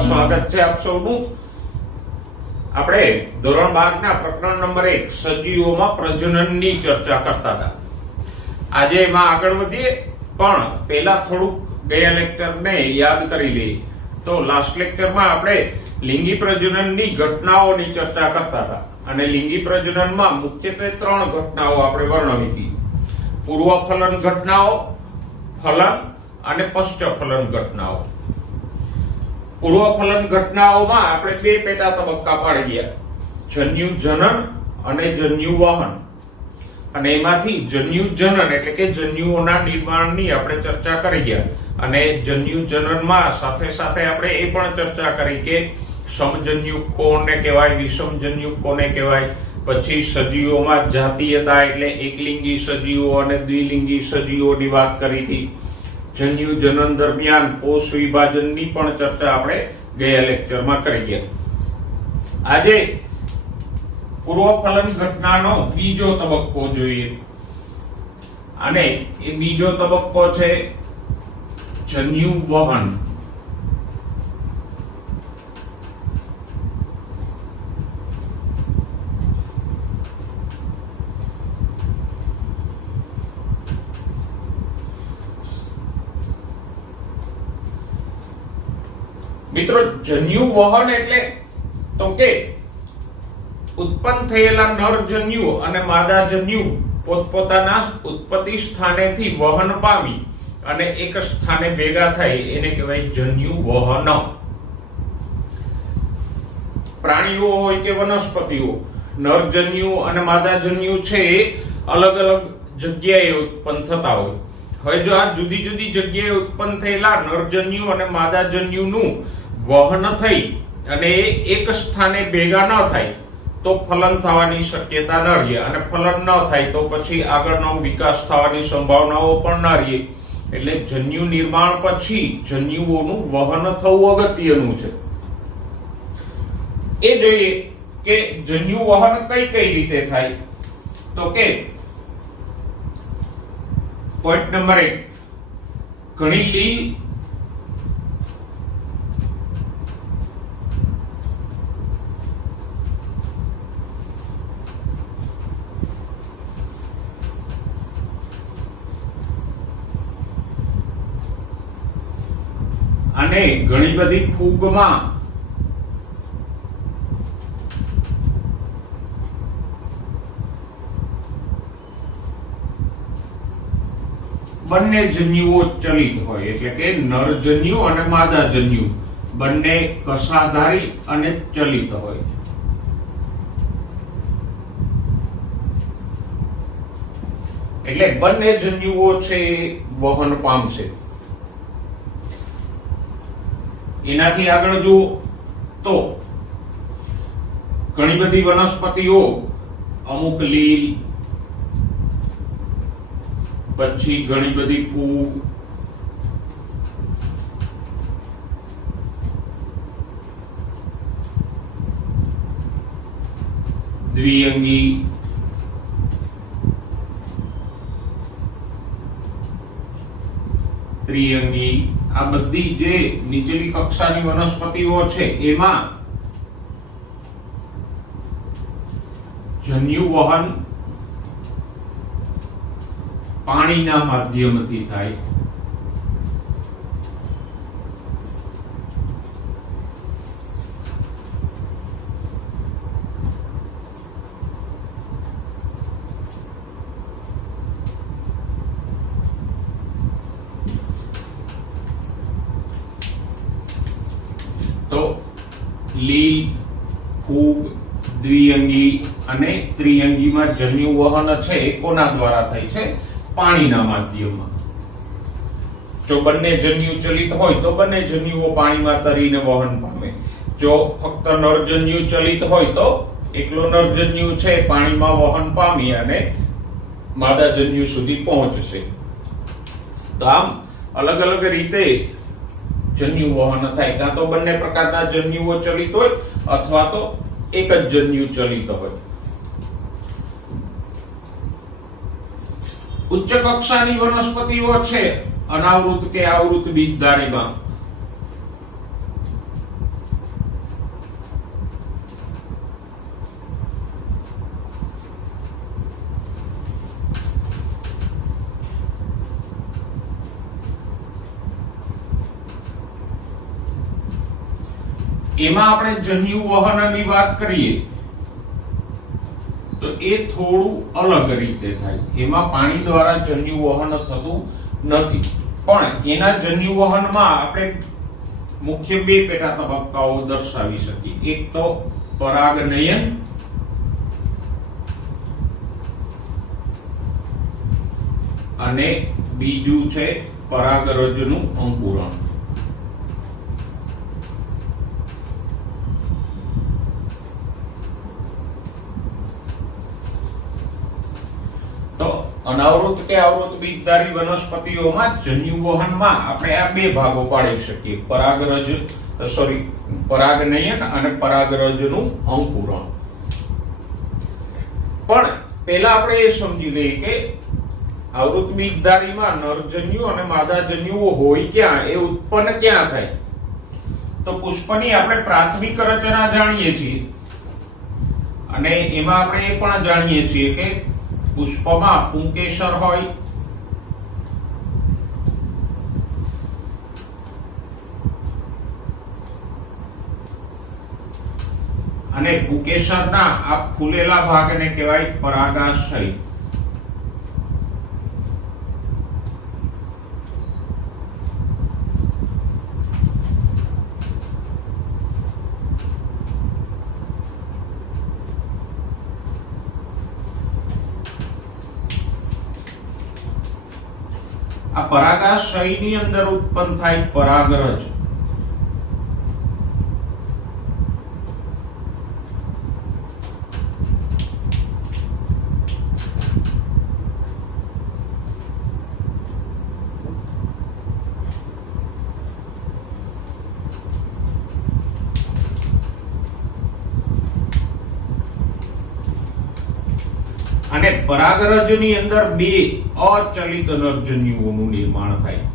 ફરીવાર સ્વાગત છે આપ સૌનું। આપણે ધોરણ 12 ના પ્રકરણ નંબર 1 સજીવોમાં પ્રજનનની ચર્ચા કરતા હતા। આજે એમાં આગળ વધીએ, પણ પહેલા થોડુંક ગયા લેક્ચરને યાદ કરી લઈએ। તો લાસ્ટ લેક્ચરમાં આપણે લિંગી પ્રજનનની ઘટનાઓની ચર્ચા કરતા હતા અને લિંગી પ્રજનનમાં મુખ્યત્વે 3 ઘટનાઓ આપણે વર્ણવી હતી: પૂર્વ ફલન ઘટનાઓ, ફલન અને પશ્ચ ફલન ઘટનાઓ। પૂર્વ ફલન ઘટનાઓમાં આપણે 2 પેટા તબક્કા પાડી ગયા: જન્યુ જનન અને જન્યુ વહન। અને એમાંથી જન્યુ જનન એટલે કે જન્યુઓના નિર્માણની આપણે ચર્ચા કરી ગયા અને જન્યુ જનનમાં સાથે સાથે આપણે એ પણ ચર્ચા કરી કે સમજન્યુ કોને કહેવાય, વિષમજન્યુ કોને કહેવાય। પછી સજીવોમાં જાતીયતા એટલે એકલિંગી સજીવો અને દ્વિલિંગી સજીવોની વાત કરી હતી। જન્યુ જનન દરમિયાન કોષ વિભાજનની પણ ચર્ચા આપણે ગયા લેક્ચરમાં કરી ગયા। આજે પૂર્વ ફલન ઘટનાનો બીજો તબક્કો જોઈએ અને એ બીજો તબક્કો છે જન્યુ વહન। મિત્રો, જન્યુ વહન એટલે તો કે ઉત્પન્ન થયેલા નર જન્યુ અને માદા જન્યુ પોતપોતાના ઉત્પત્તિ સ્થાનેથી વહન પામી અને એક સ્થાને ભેગા થાય એને કહેવાય જન્યુ વહન। પ્રાણીઓ હોય કે વનસ્પતિઓ, નર જન્યુ અને માદા જન્યુ છે અલગ અલગ જગ્યાએ ઉત્પન્ન થતા હોય। હવે જો આ જુદી જુદી જગ્યાએ ઉત્પન્ન થયેલા નરજન્યુ અને માદા જન્યુનું વહન થઈ અને એક સ્થાને ભેગા ન થાય તો ફલન થવાની શક્યતા ન રહે, અને ફલન ન થાય તો પછી આગળનો વિકાસ થવાની સંભાવનાઓ પણ ન રહે। એટલે જન્યુ નિર્માણ પછી જન્યુઓનું વહન થવું અગત્યનું છે। એ જોઈએ કે જન્યુ વહન કઈ કઈ રીતે થાય। તો કે પોઈન્ટ નંબર 1, ઘણી લીલ અને ઘણી બધી ફૂગમાં બંને જન્યુઓ ચલિત હોય, એટલે કે નરજન્યુ અને માદા જન્યુ બંને કસાધારી અને ચલિત હોય। એટલે બંને જન્યુઓ છે વહન પામશે। એનાથી આગળ જો તો ઘણી બધી વનસ્પતિઓ, અમુક લીલ, પછી ઘણી બધી ફૂગ, દ્વિઅંગી, ત્રિઅંગી, આ બધી જે નીચલી કક્ષાની વનસ્પતિઓ છે એમાં જન્યુ વહન પાણીના માધ્યમથી થાય। તો લીલ, ફૂગ, દ્વિઅંગી અને ત્રિઅંગીમાં જન્યુ વહન છે એ કોના દ્વારા થાય છે? પાણીના માધ્યમમાં। જો બંને જન્યુ ચલિત હોય તો બંને જન્યુઓ પાણીમાં તરીને વહન પામે। જો ફક્ત નરજન્યુ ચલિત હોય તો એકલો નરજન્યુ છે પાણીમાં વહન પામી અને માદા જન્યુ સુધી પહોંચશે। તો આમ અલગ અલગ રીતે જન્યુ વહન થાય। કાં તો બંને પ્રકારના જન્યુઓ ચલિત હોય અથવા તો એક જ જન્યુ ચલિત હોય। ઉચ્ચ કક્ષાની વનસ્પતિઓ છે અનાવૃત કે આવૃત બીજધારીમાં એમાં આપણે જન્યુ વહનની વાત કરીએ તો એ થોડું અલગ રીતે થાય. એમાં પાણી દ્વારા જન્યુ વહન થતું નથી, પણ એના જન્યુ વહનમાં આપણે મુખ્ય બે પેટા તબક્કાઓ દર્શાવી શકીએ. એક તો પરાગનયન અને બીજું છે પરાગરજનું અંકુરણ. તો અનાવૃત કે આવૃત બીજધારી વનસ્પતિઓમાં જન્યુવહનમાં આપણે આ બે ભાગો પાડી શકીએ, પરાગનયન અને પરાગરજનું અંકુરણ. પણ પહેલા આપણે એ સમજી લઈએ કે આવૃત બીજધારીમાં નરજન્યુ અને માદાજન્યુઓ હોય ક્યાં, એ ઉત્પન્ન ક્યાં થાય. તો પુષ્પની આપણે પ્રાથમિક રચના જાણીએ છીએ અને એમાં આપણે એ પણ જાણીએ છીએ કે પુષ્પમાં પુંકેસર હોય, અને પુંકેસરના આ ફૂલેલા ભાગને કહેવાય પરાગાશય. આ પરાગાશયની અંદર ઉત્પન્ન થાય પરાગરજ. અને પરાગરજની અંદર બે અચલિત નરજન્યુઓનું નિર્માણ થાય.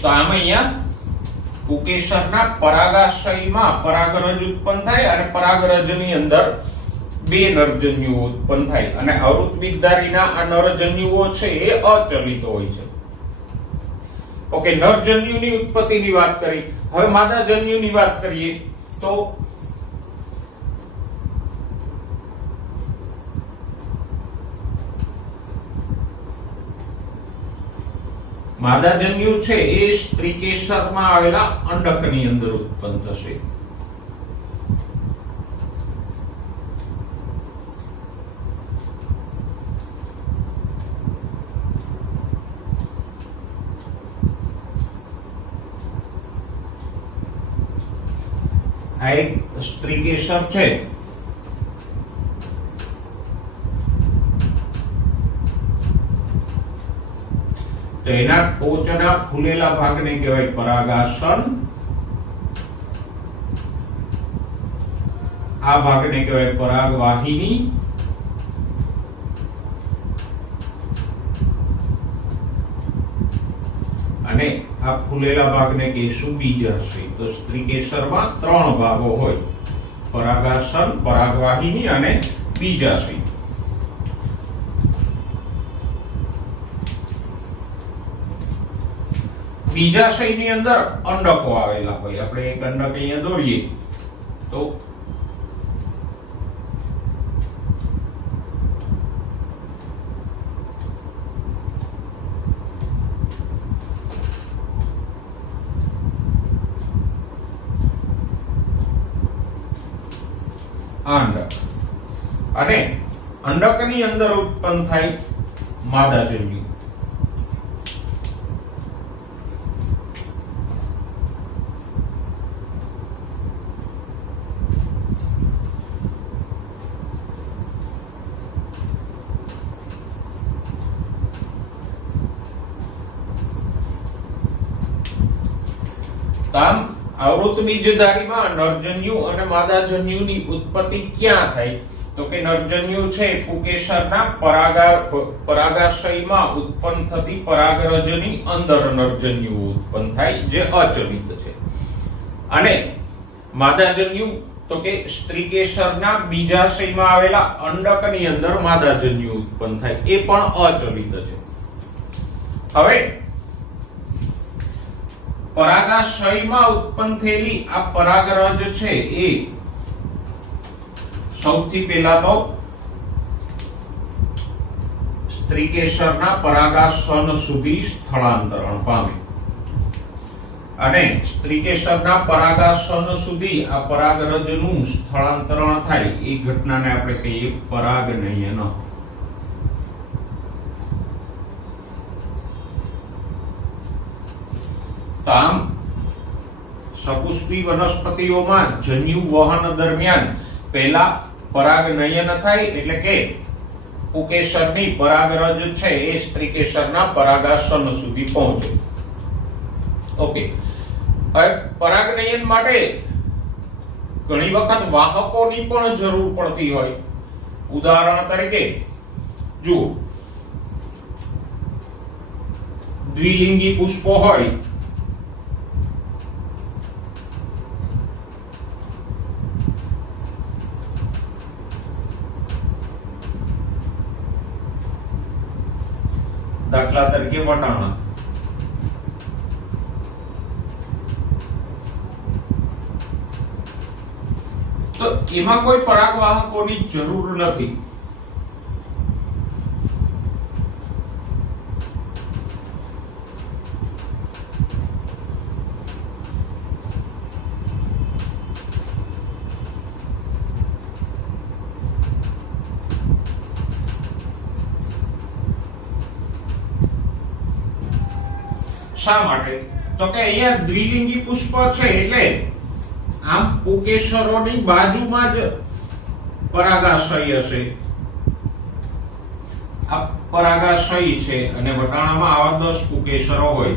તો આમ અહીંયા પુંકેસરના પરાગાશયમાં પરાગરજ ઉત્પન્ન થાય અને પરાગરજની અંદર બે નરજન્યુઓ ઉત્પન્ન થાય, અને આવૃત બીજધારીના આ નરજન્યુઓ છે એ અચલિત હોય છે. ઓકે, નરજન્યુની ઉત્પત્તિની વાત કરી. હવે માદાજન્યુની વાત કરીએ તો માદાજન્યુ છે એ સ્ત્રીકેસરમાં આવેલા અંડકની અંદર ઉત્પન્ન થશે. આ એક સ્ત્રીકેસર છે. તો એના ટોચના ફૂલેલા ભાગને કહેવાય પરાગાસન, આ ભાગને કહેવાય પરાગવાહિની, અને આ ફૂલેલા ભાગને કહેશું બીજાશય. તો સ્ત્રીકેસરમાં ત્રણ ભાગો હોય, પરાગાસન, પરાગવાહિની અને બીજાશય. બીજાશયની અંદર અંડકો આવેલા હોય. આપણે એક અંડક અહીંયા દોરીએ તો અંડક, અને અંડકની અંદર ઉત્પન્ન થાય માદાજન્યુ. આમ આવૃત બીજધારીમાં નરજન્યુ અને માદાજન્યુની ઉત્પત્તિ ક્યાં થાય તો કે નરજન્યુ છે પુકેસરના પરાગાશયમાં ઉત્પન્ન થતી પરાગરજની અંદર નરજન્યુ ઉત્પન્ન થાય જે અચલિત છે. અને માદાજન્યુ તો કે સ્ત્રીકેસરના બીજાશયમાં આવેલા અંડકની અંદર માદાજન્યુ ઉત્પન્ન થાય એ પણ અચલિત છે. હવે પરાગાશયમાં ઉત્પન્ન થયેલી આ પરાગરજ છે એ સૌથી પહેલા તો સ્ત્રીકેસરના પરાગાસન સુધી સ્થળાંતરણ પામે અને સ્ત્રીકેસરના પરાગાસન સુધી આ પરાગરજનું સ્થળાંતરણ થાય એ ઘટનાને આપણે કહીએ પરાગનયન. આમ સપુષ્પી વનસ્પતિઓમાં જન્યુ વહન દરમિયાન પહેલા પરાગનયન થાય એટલે કે પુકેસરની પરાગરજ છે એ સ્ત્રીકેસરના પરાગાસન સુધી પહોંચે. ઓકે, હવે પરાગનયન માટે ઘણી વખત વાહકોની પણ જરૂર પડતી હોય. ઉદાહરણ તરીકે જુઓ, દ્વિલિંગી પુષ્પો હોય દાખલા તરીકે વટાણા, તો એમાં કોઈ પરાગવાહકોની જરૂર નથી. શા માટે? તો કે અહીંયા દ્વિલિંગી પુષ્પ છે એટલે આમ પુકેસરોની બાજુમાં જ પરાગાશય હશે. આ પરાગાશય છે અને વટાણામાં આવા 10 પુકેસરો હોય.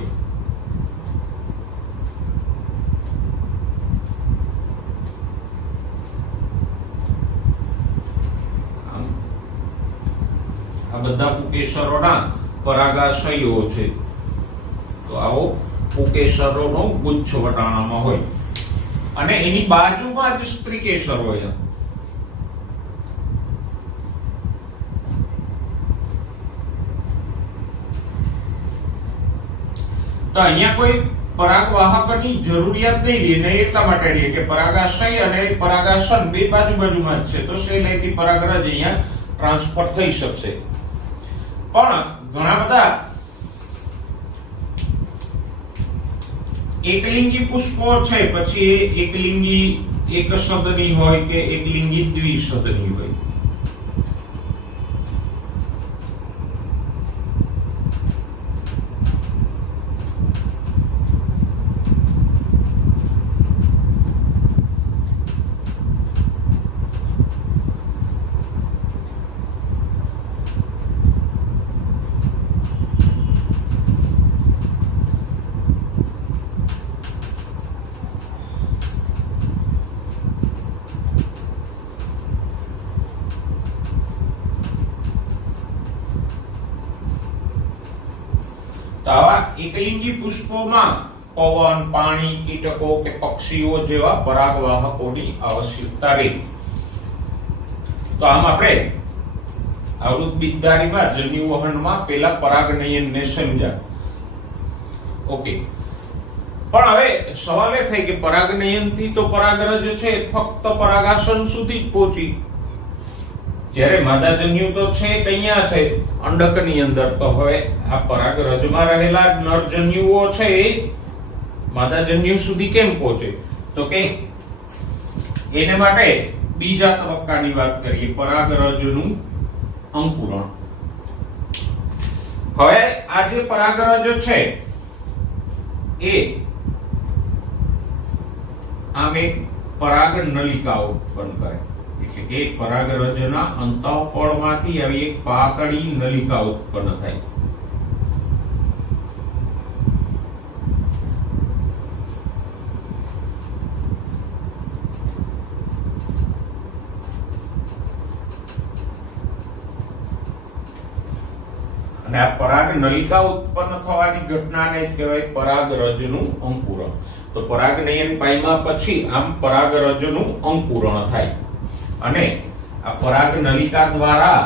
આ બધા પુકેસરોના પરાગાશયો છે. તો આવો પુકેસરોનો ગુચ્છ વટાણામાં હોય અને એની બાજુમાં જ સ્ત્રીકેસર હોય. તો અહીંયા કોઈ પરાગવાહકની જરૂરિયાત નહીં રહે, એટલા માટે રહે કે પરાગાશય અને પરાગાસન બે બાજુમાં જ છે, તો સહેલાઈથી પરાગરજ અહીંયા ટ્રાન્સફર થઈ શકશે. પણ ઘણા બધા એકલિંગી પુષ્પો છે, પછી એકલિંગી એક શબ્દની હોય કે એકલિંગી દ્વિશબ્દની હોય. તો આવા એકલિંગી પુષ્પોમાં પવન, પાણી, કીટકો કે પક્ષીઓ જેવા પરાગવાહકોની આવશ્યકતા રહે. તો આમ આપણે આવૃત બીજધારીમાં જન્યુવહનમાં પેલા પરાગનયનને સમજ્યા. ઓકે, પણ હવે સવાલ એ થાય કે પરાગનયનથી તો પરાગરજ છે ફક્ત પરાગાસન સુધી જ પહોંચી, જ્યારે માદાજન્યુ તો છે કયા છે અંડકની અંદર. તો હવે આ પરાગરજમાં રહેલા નરજન્યુઓ છે એ માદાજન્યુ સુધી કેમ પહોંચે? તો કે એને માટે બીજા તબક્કાની વાત કરીએ, પરાગરજનું અંકુરણ. હવે આ જે પરાગરજ છે એ આમ એક પરાગ નલિકા ઉત્પન્ન કરે, એટલે કે પરાગરજના અંતઃપળમાંથી આવી એક પાતળી નલિકા ઉત્પન્ન થાય. અને આ પરાગ નલિકા ઉત્પન્ન થવાની ઘટનાને જ કહેવાય પરાગરજનું અંકુરણ. તો પરાગનયન પામ્યા પછી આમ પરાગરજનું અંકુરણ થાય અને આ પરાગ નલિકા દ્વારા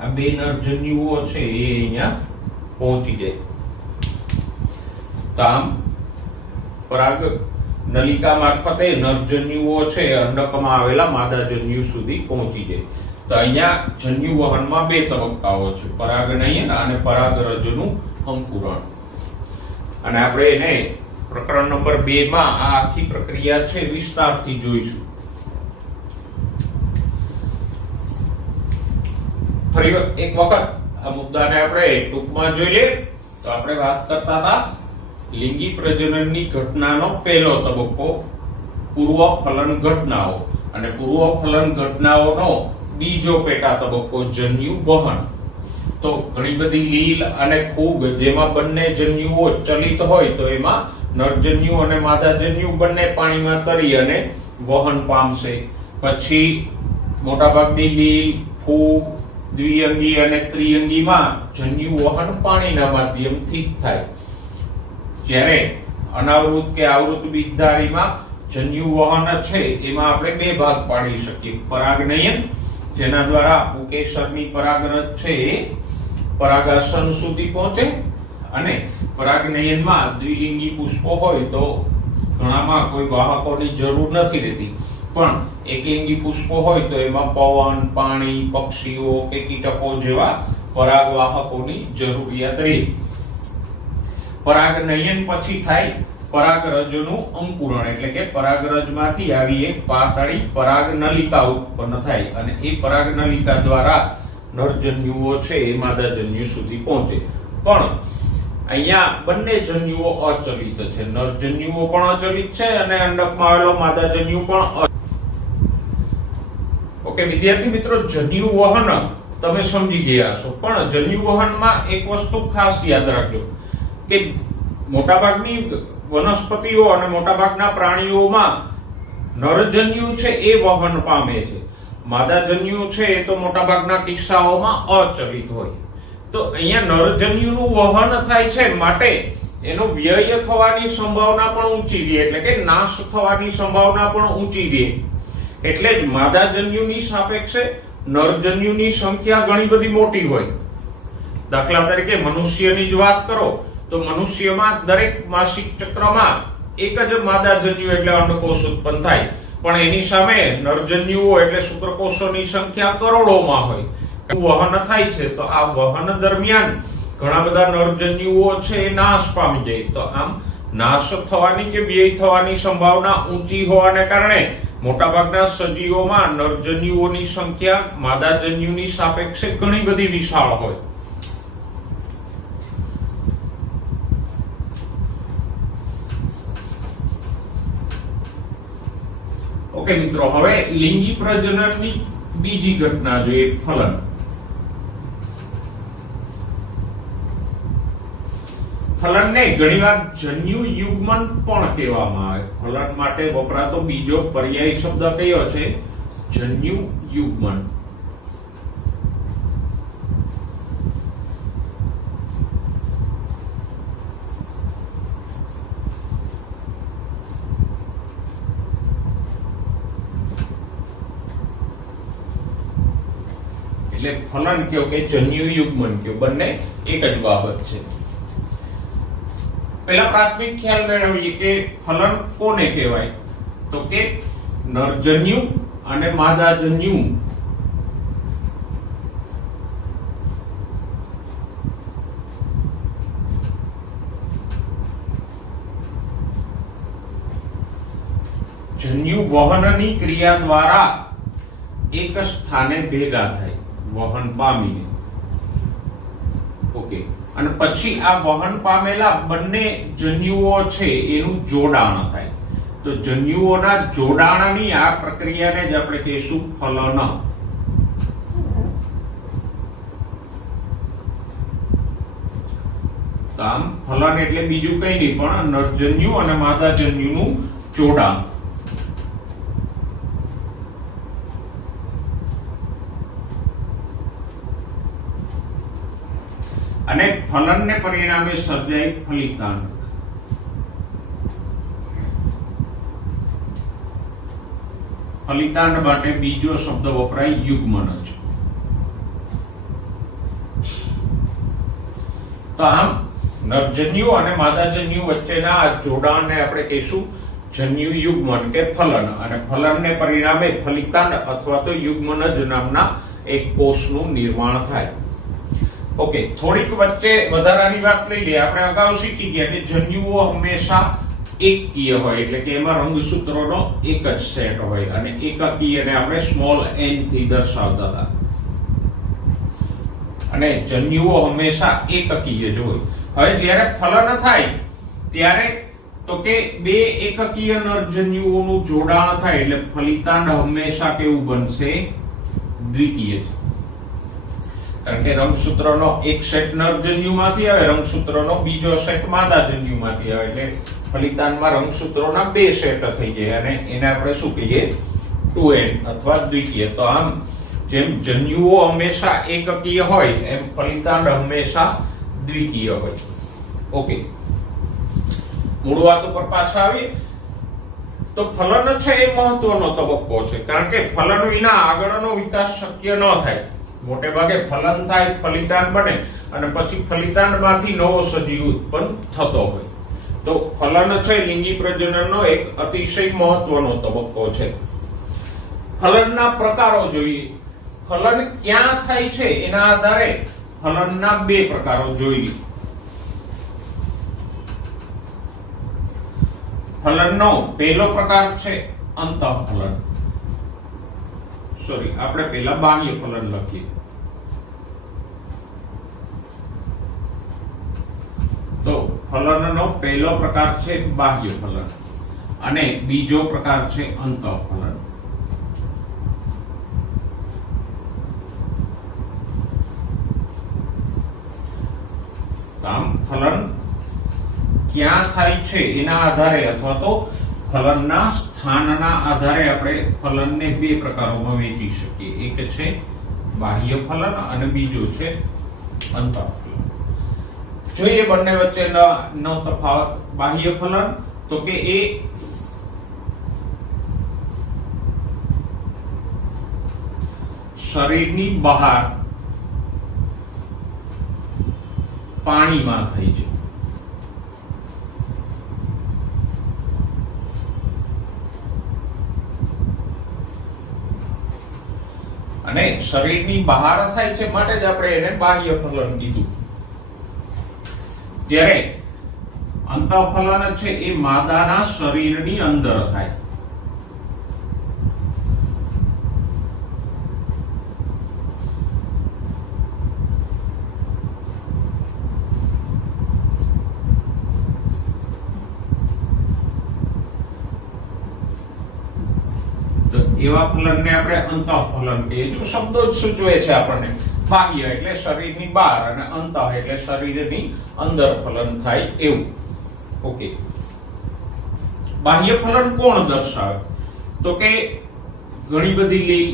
આ બે નરજન્યુઓ છે એ અહીંયા પહોંચી જાય. તો આમ પરાગ નલિકા મારફતે નરજન્યુઓ છે અંડકમાં આવેલા માદાજન્યુ સુધી પહોંચી જાય. તો અહીંયા જન્યુ વહનમાં બે તબક્કાઓ છે, પરાગનયન અને પરાગરજનું અંકુરણ. અને આપણે એને પ્રકરણ નંબર 2 માં આ આખી પ્રક્રિયા છે વિસ્તારથી જોઈશું. ફરી એક વખત આ મુદ્દાને આપણે ટૂંકમાં જોઈ લઈએ. તો આપણે વાત કરતા હતા લિંગી પ્રજનનની ઘટનાનો પહેલો તબક્કો પૂર્વ ફલન ઘટનાઓ, અને પૂર્વ ફલન ઘટનાઓનો બીજો પેટા તબક્કો જન્યુ વહન. તો ઘણી બધી લીલ અને ફૂગ જેમાં બંને જન્યુઓ ચલિત હોય તો એમાં નરજન્યુ અને માદાજન્યુ બંને પાણીમાં તરી અને વહન પામશે. પછી મોટાભાગની લીલ, ફૂગ, દ્વિઅંગી અને ત્રિઅંગીમાં જન્યુ વહન પાણીના માધ્યમથી થાય. જ્યારે અનાવૃત કે આવૃત બીજધારીમાં જન્યુ વહન છે એમાં આપણે બે ભાગ પાડી શકીએ. પરાગનયન, જેના દ્વારા પુકેસરની પરાગરજ છે એ પરાગાસન સુધી પહોંચે, અને પરાગનયનમાં દ્વિલિંગી પુષ્પો હોય તો ઘણામાં કોઈ વાહકોની જરૂર નથી રહેતી, પણ એકલિંગી પુષ્પો હોય તો એમાં પવન, પાણી, પક્ષીઓ કે કીટકો જેવા પરાગવાહકોની જરૂરિયાત રહે. પરાગનયન પછી થાય પરાગરજનું અંકુરણ, એટલે કે પરાગરજમાંથી આવી એક પાતળી પરાગ નલિકા ઉત્પન્ન થાય અને એ પરાગ નલિકા દ્વારા નરજન્યુઓ છે એ માદાજન્યુ સુધી પહોંચે. પણ અહીંયા બંને જન્યુઓ અચલિત છે, નરજન્યુઓ પણ અચલિત છે અને અંડકમાં આવેલો માદાજન્યુ પણ. ઓકે વિદ્યાર્થી મિત્રો, જન્યુ વહન તમે સમજી ગયા છો, પણ જન્યુ વહનમાં એક વસ્તુ ખાસ યાદ રાખજો કે મોટાભાગની વનસ્પતિઓ અને મોટાભાગના પ્રાણીઓમાં નરજન્યુ છે એ વહન પામે છે, માદાજન્યુ છે એ તો મોટાભાગના કિસ્સાઓમાં અચલિત હોય. તો અહીંયા નરજન્યુનું વહન થાય છે માટે એનો વ્યય થવાની સંભાવના પણ ઊંચી રહે, એટલે કે નાશ થવાની સંભાવના પણ ઊંચી રહે. એટલે જ માદાજન્યુની સાપેક્ષે નરજન્યુની સંખ્યા ઘણી બધી મોટી હોય. દાખલા તરીકે મનુષ્યની જ વાત કરો તો મનુષ્યમાં દરેક માસિક ચક્રમાં એક જ માદાજન્યુ એટલે અંડકોષ ઉત્પન્ન થાય, પણ એની સામે નરજન્યુઓ એટલે શુક્રકોષોની સંખ્યા કરોડોમાં હોય. વહન થાય છે તો આ વહન દરમિયાન ઘણા બધા નરજન્યુઓ છે એ નાશ પામી જાય. તો આમ નાશ થવાની કે વ્યય થવાની સંભાવના ઊંચી હોવાને કારણે મોટાભાગના સજીવોમાં નરજન્યુઓની સંખ્યા માદાજન્યુની સાપેક્ષે ઘણી બધી વિશાળ હોય. ઓકે મિત્રો, હવે લિંગી પ્રજનનની બીજી ઘટના જોઈએ, ફલન. ફલનને ઘણીવાર જન્યુ યુગ્મન પણ કહેવામાં આવે. ફલન માટે વપરાતો બીજો પર્યાય શબ્દ કયો છે? જન્યુ યુગ્મન. એટલે ફલન કયો કે જન્યુ યુગ્મન કયો, બંને એક જ બાબત છે. પહેલા પ્રાથમિક ખ્યાલ મેળવીએ કે ફલન કોને કહેવાય? તો કે નરજન્યુ અને માદાજન્યુ જન્યુ વહનની ક્રિયા દ્વારા એક સ્થાને ભેગા થાય, વહન પામીને. ઓકે, અને પછી આ વહન પામેલા બંને જન્યુઓ છે એનું જોડાણ થાય. તો જન્યુઓના જોડાણની આ પ્રક્રિયાને જ આપણે કહીશું ફલન. તો આમ ફલન એટલે બીજું કઈ નહીં પણ નરજન્યુ અને માદાજન્યુનું જોડાણ. અને ફલનને પરિણામે સર્જાય ફલિતાંડ. ફલિતાંડ માટે બીજો શબ્દ વપરાય યુગ્મનજ. તો આમ નરજન્યુ અને માદાજન્યુ વચ્ચેના આ જોડાણને આપણે કહીશું જન્યુ યુગ્મન કે ફલન, અને ફલનને પરિણામે ફલિતાંડ અથવા તો યુગ્મનજ નામના એક કોષનું નિર્માણ થાય. ઓકે, થોડીક વચ્ચે વધારાની વાત લઈ લઈએ. આપણે અગાઉ શીખી ગયા કે જન્યુઓ હંમેશા એકકીય હોય, એટલે કે એમાં રંગસૂત્રોનો એક જ સેટ હોય, અને એકકીયને આપણે સ્મોલ n થી દર્શાવતા હતા. અને જન્યુઓ હંમેશા એકકીય જ હોય. હવે જ્યારે ફલન થાય ત્યારે તો કે બે એકકીય નરજન્યુઓનું જોડાણ થાય એટલે ફલિતાંડ હંમેશા કેવું બનશે? દ્વિકીય. કારણ કે રંગસૂત્રનો એક સેટ નરજન્યુમાંથી આવે, રંગસૂત્રનો બીજો સેટ માદાજન્યુમાંથી આવે, એટલે ફલિતાંડમાં રંગસૂત્રોના બે સેટ થઈ જાય, અને એને આપણે શું કહીએ? 2n અથવા દ્વિકીય. તો આમ જેમ જન્યુઓ હંમેશા એકકીય હોય એમ ફલિતાંડ હંમેશા દ્વિકીય હોય. ઓકે, મૂળ વાત ઉપર પાછા આવીએ તો ફલન છે એ મહત્વનો તબક્કો છે, કારણ કે ફલન વિના આગળનો વિકાસ શક્ય ન થાય. મોટે ભાગે ફલન થાય, ફલિતાંડ બને, અને પછી ફલિતાંડમાંથી નવો સજીવ ઉત્પન્ન થતો હોય. તો ફલન છે લિંગી પ્રજનનનો એક અતિશય મહત્વનો તબક્કો છે. ફલનના પ્રકારો જોઈએ. ફલન ક્યાં થાય છે એના આધારે ફલનના બે પ્રકારો જોઈએ. ફલનનો પહેલો પ્રકાર છે અંતઃફલન. સોરી, આપણે પહેલા બાહ્ય ફલન લખીએ. તો ફલનનો પહેલો પ્રકાર છે બાહ્ય ફલન, અને બીજો પ્રકાર છે અંતઃફલન. આમ ફલન ક્યાં થાય છે એના આધારે અથવા તો ફલનના સ્થાનના આધારે આપણે ફલનને બે પ્રકારોમાં વહેંચી શકીએ. એક છે બાહ્ય ફલન અને બીજું છે અંતઃફલન. જોઈએ બંને વચ્ચેનો તફાવત. બાહ્ય ફલન તો કે એ શરીરની બહાર પાણીમાં થાય છે. અને શરીરની બહાર થાય છે માટે જ આપણે એને બાહ્ય ફલન કીધું. જ્યારે અંતઃફલન છે એ માદાના શરીરની અંદર થાય. એવા ફલનને આપણે અંતઃફલન કહીએ. જો શબ્દો જ સૂચવે છે આપણને. બાહ્ય એટલે શરીરની બહાર, અને અંતઃ એટલે શરીરની અંદર ફલન થાય એવું. ઓકે, બાહ્ય ફલન કોણ દર્શાવે? તો કે ઘણી બધી લીલ,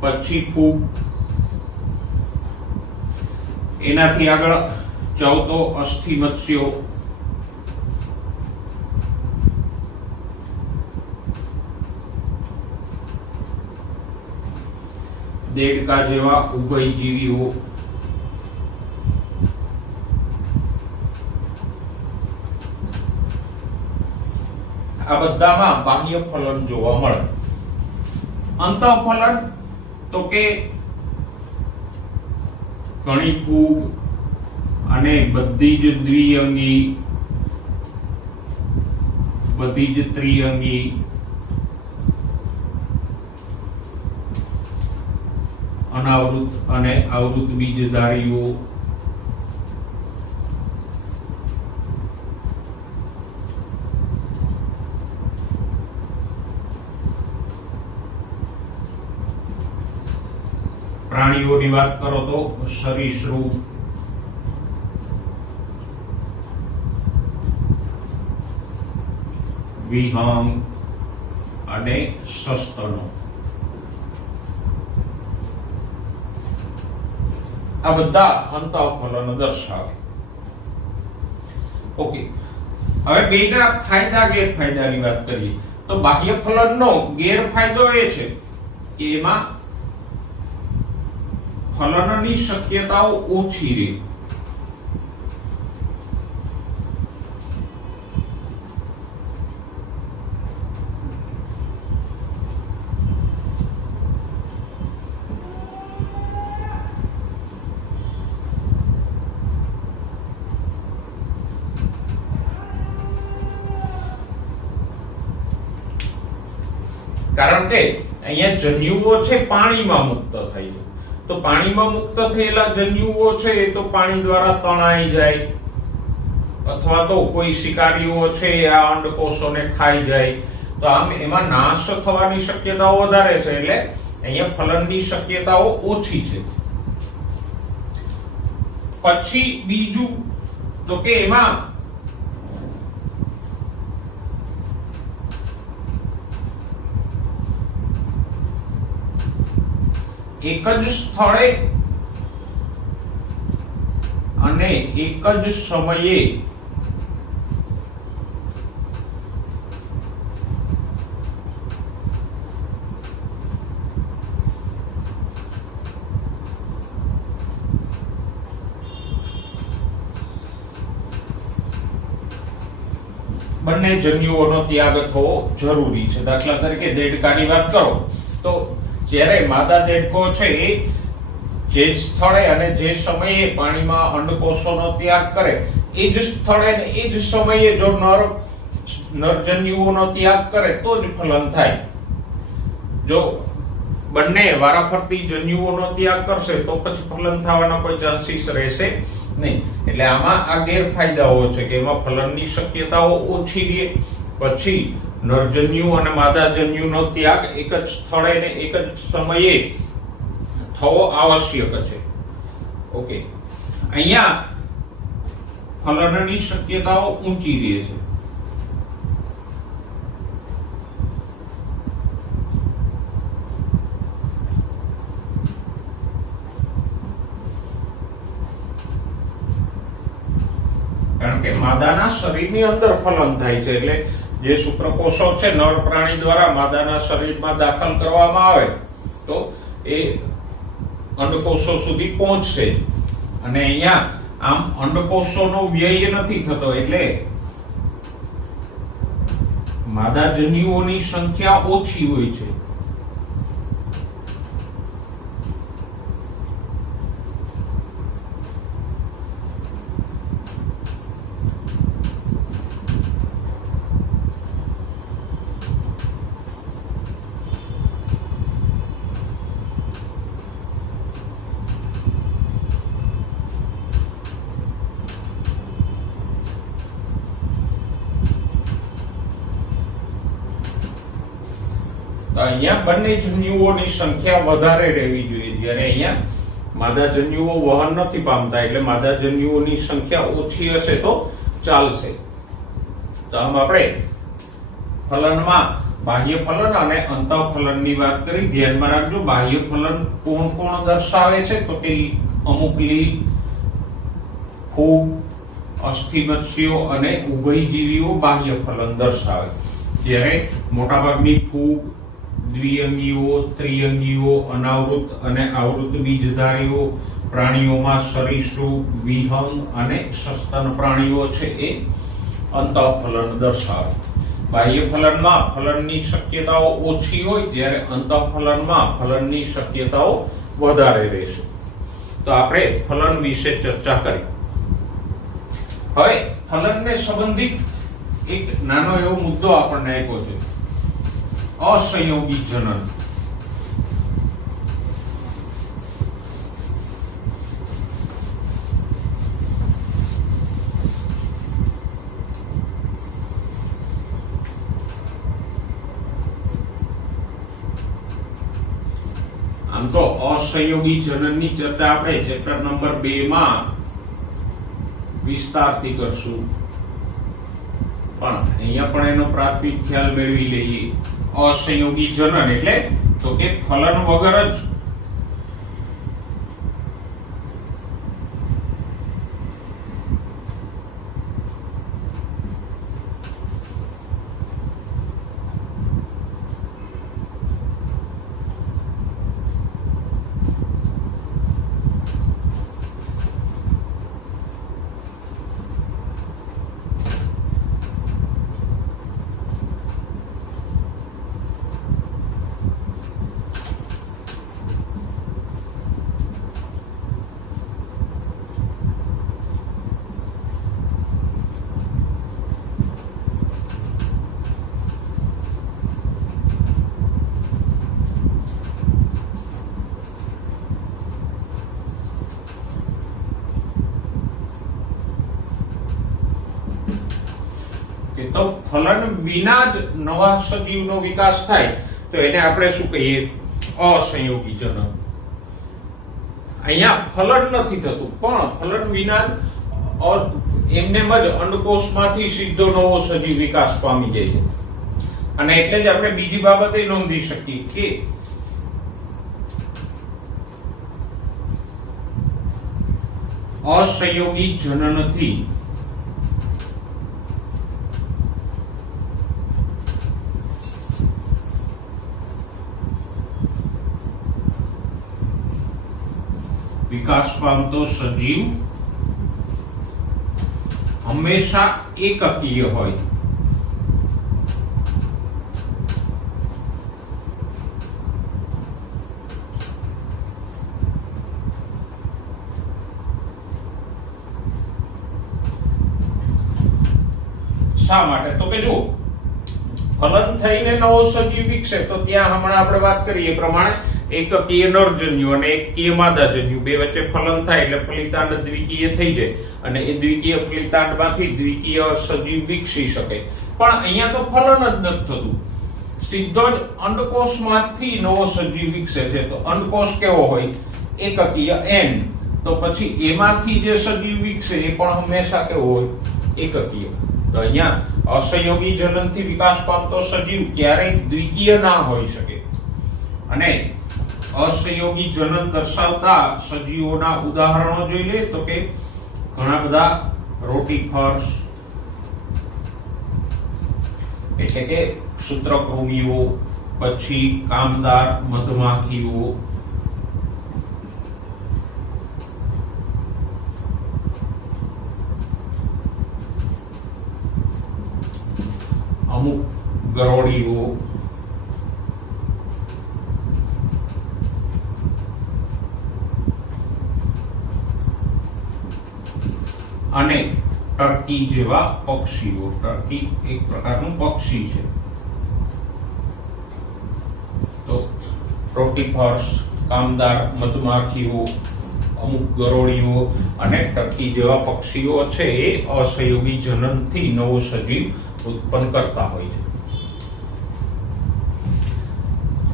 પછી ફૂગ, એનાથી આગળ જાવ તો અસ્થિ મત્સ્યો, દેડકા જેવા ઉભયજીવીઓ, આ બધામાં બાહ્ય ફલન જોવા મળે. અંતઃફલન તો કે ઘણી ફૂગ અને બધી જ દ્વિઅંગી, બધી જ ત્રિઅંગી, અનાવૃત અને આવૃત બીજધારીઓ, પ્રાણીઓની વાત કરો તો સરીસૃપ, વિહંગ અને સસ્તનો. આ બધા અંતઃફલન દર્શાવે. ઓકે, હવે બેના ફાયદા ગેરફાયદાની વાત કરીએ તો બાહ્ય ફલનનો ગેરફાયદો એ છે કે એમાં ફલનની શક્યતાઓ ઓછી રહે. કારણ કે અહીંયા જન્યુઓ છે પાણીમાં મુક્ત થાય છે, તો પાણીમાં મુક્ત થયેલા જન્યુઓ છે એ તો પાણી દ્વારા તણાઈ જાય અથવા તો કોઈ શિકારીઓ છે આ અંડકોષોને ખાઈ જાય, તો આમ એમાં નાશ થવાની શક્યતાઓ વધારે છે. એટલે અહીંયા ફલનની શક્યતાઓ ઓછી છે. પછી બીજું તો કે એમાં એક જ સ્થળે અને એક જ સમયે બંને જન્યુઓનો ત્યાગ થવો જરૂરી છે. દાખલા તરીકે દેડકાની વાત કરો તો જ્યારે માદા દેડકો છે એ જે સ્થળે અને જે સમયે પાણીમાં અંડકોષોનો ત્યાગ કરે એ જ સ્થળે ને એ જ સમયે જો નરજન્યુઓનો ત્યાગ કરે તો જ ફલન થાય. જો બંને વારાફરતી જન્યુઓનો ત્યાગ કરશે તો પછી ફલન થવાના કોઈ ચાન્સીસ રહેશે નહીં. એટલે આમાં આ ગેરફાયદાઓ છે કે એમાં ફલનની શક્યતાઓ ઓછી રહે. પછી નરજન્યુ અને માદાજન્યુનો ત્યાગ એક જ સ્થળે ને એક જ સમયે થવો આવશ્યક છે. ઓકે, અહીંયા ફલનની શક્યતાઓ ઊંચી રહે છે. કારણ કે માદાના શરીરની અંદર ફલન થાય છે, એટલે જે શુક્રકોષો છે નર પ્રાણી દ્વારા માદાના શરીરમાં દાખલ કરવામાં આવે તો એ અંડકોષો સુધી પહોંચશે. અને અહીંયા આમ અંડકોષોનો વ્યય નથી થતો, એટલે માદાજન્યુઓની સંખ્યા ઓછી હોય છે. અહીંયા બંને જન્યુઓની સંખ્યા વધારે રહેવી જોઈએ, જ્યારે અહીંયા માદાજન્યુઓ વહન નથી પામતા, એટલે માદાજન્યુઓની સંખ્યા ઓછી હશે તો ચાલશે. તો આમ આપણે ફલનમાં બાહ્ય ફલન અને અંતઃફલનની વાત કરી. ધ્યાનમાં રાખજો, બાહ્ય ફલન કોણ કોણ દર્શાવે છે તો કે અમુક લીલ, ફૂગ, અસ્થિમત્સ્યો અને ઉભયજીવીઓ બાહ્ય ફલન દર્શાવે. જ્યારે મોટાભાગની ફૂગ, દ્વિઅંગીઓ, ત્રિઅંગીઓ, અનાવૃત અને આવૃત બીજધારીઓ પ્રાણીઓમાં સરીસૃપ, વિહંગ અને સસ્તન પ્રાણીઓ છે એ અંતઃફલન દર્શાવે. બાહ્ય ફલનમાં ફલનની શક્યતાઓ ઓછી હોય, જ્યારે અંતઃફલનમાં ફલનની શક્યતાઓ વધારે રહેશે. તો આપણે ફલન વિશે ચર્ચા કરી. હવે ફલનને સંબંધિત એક નાનો એવો મુદ્દો આપણને આપ્યો છે, અસંયોગી જનન. આમ તો અસંયોગી જનનની ચર્ચા આપણે ચેપ્ટર નંબર 2 માં વિસ્તારથી કરશું, પણ અહીંયા પણ એનો પ્રાથમિક ખ્યાલ મેળવી લઈએ. અસંયોગી જનન એટલે તો કે ફલન વગર જ તો ફલન વિના જ નવા સજીવનો વિકાસ થાય તો એને આપણે શું કહીએ? અસંયોગી જનન. અહીંયા ફલન નથી થતું, પણ ફલન વિના એમનેમ જ અંડકોષમાંથી સીધો નવો સજીવ વિકાસ પામી જાય છે. અને એટલે જ આપણે બીજી બાબતે નોંધી શકીએ કે અસંયોગી જનનથી વિકાસ પામતો સજીવ હંમેશા એકકીય હોય. શા માટે? તો કે જો ફલન થઈને નવો સજીવ વિકસે તો ત્યાં હમણાં આપણે વાત કરીએ એ પ્રમાણે એકકીય નરજન્યુ અને એકકીય માદાજન્યુ બે વચ્ચે ફલન થાય એટલે ફલિતાંડ દ્વિકીય થઈ જાય અને એ દ્વિકીય ફલિતાંડમાંથી દ્વિકીય સજીવ વિકસી શકે. પણ અહીંયા તો ફલન જ નથી થતું, સીધો જ અંડકોષમાંથી નવો સજીવ વિકસે છે. તો અંડકોષ કેવો હોય? એકકીય n. તો પછી એમાંથી જે સજીવ વિકસે એ પણ હંમેશા કેવો હોય? એકકીય. તો અહીંયા અસંયોગી જનનથી વિકાસ પામતો સજીવ ક્યારેય દ્વિકીય ના હોઈ શકે. અને અસંયોગી જનન દર્શાવતા સજીવોના ઉદાહરણો જોઈ લે તો કે ઘણા બધા રોટીફર્સ એટલે કે સૂત્રકૃમિઓ, પછી કામદાર મધમાખીઓ, અમુક ગરોળીઓ, અને ટર્કી જેવા પક્ષીઓ. ટર્કી એક પ્રકારનું પક્ષી છે. તો રોટીફર્સ, કામદાર મધમાખીઓ, અમુક ગરોળીઓ અને ટર્કી જેવા પક્ષીઓ છે એ અસંયોગી જનનથી નવો સજીવ ઉત્પન્ન કરતા હોય છે.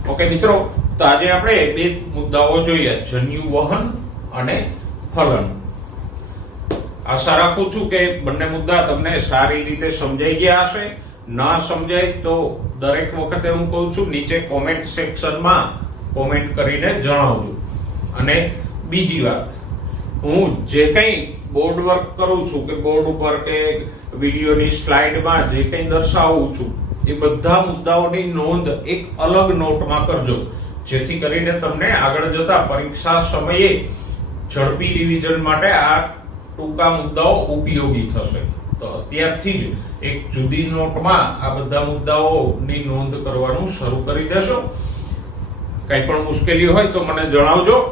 ઓકે મિત્રો, તો આજે આપણે બે મુદ્દાઓ જોયા, જન્યુ વહન અને ફલન. આશા રાખું છું કે બંને મુદ્દા તમને સારી રીતે સમજાઈ ગયા હશે. ના સમજાય તો દરેક વખતે હું કહું છું નીચે કોમેન્ટ સેક્શનમાં કોમેન્ટ કરીને જણાવજો. અને બીજી વાત, હું જે કંઈ બોર્ડ વર્ક કરું છું કે બોર્ડ ઉપર કે વિડીયોની સ્લાઇડમાં જે કંઈ દર્શાવું છું એ બધા મુદ્દાઓની નોંધ એક અલગ નોટમાં કરજો, જેથી કરીને તમને આગળ જતા પરીક્ષા સમયે ઝડપી રિવિઝન માટે આ ટૂંકા મુદ્દાઓ ઉપયોગી થશે. તો અત્યારથી જ એક જુદી નોટમાં આ બધા મુદ્દાઓની નોંધ કરવાનું શરૂ કરી દેશો. કંઈ પણ મુશ્કેલી હોય તો મને જણાવજો.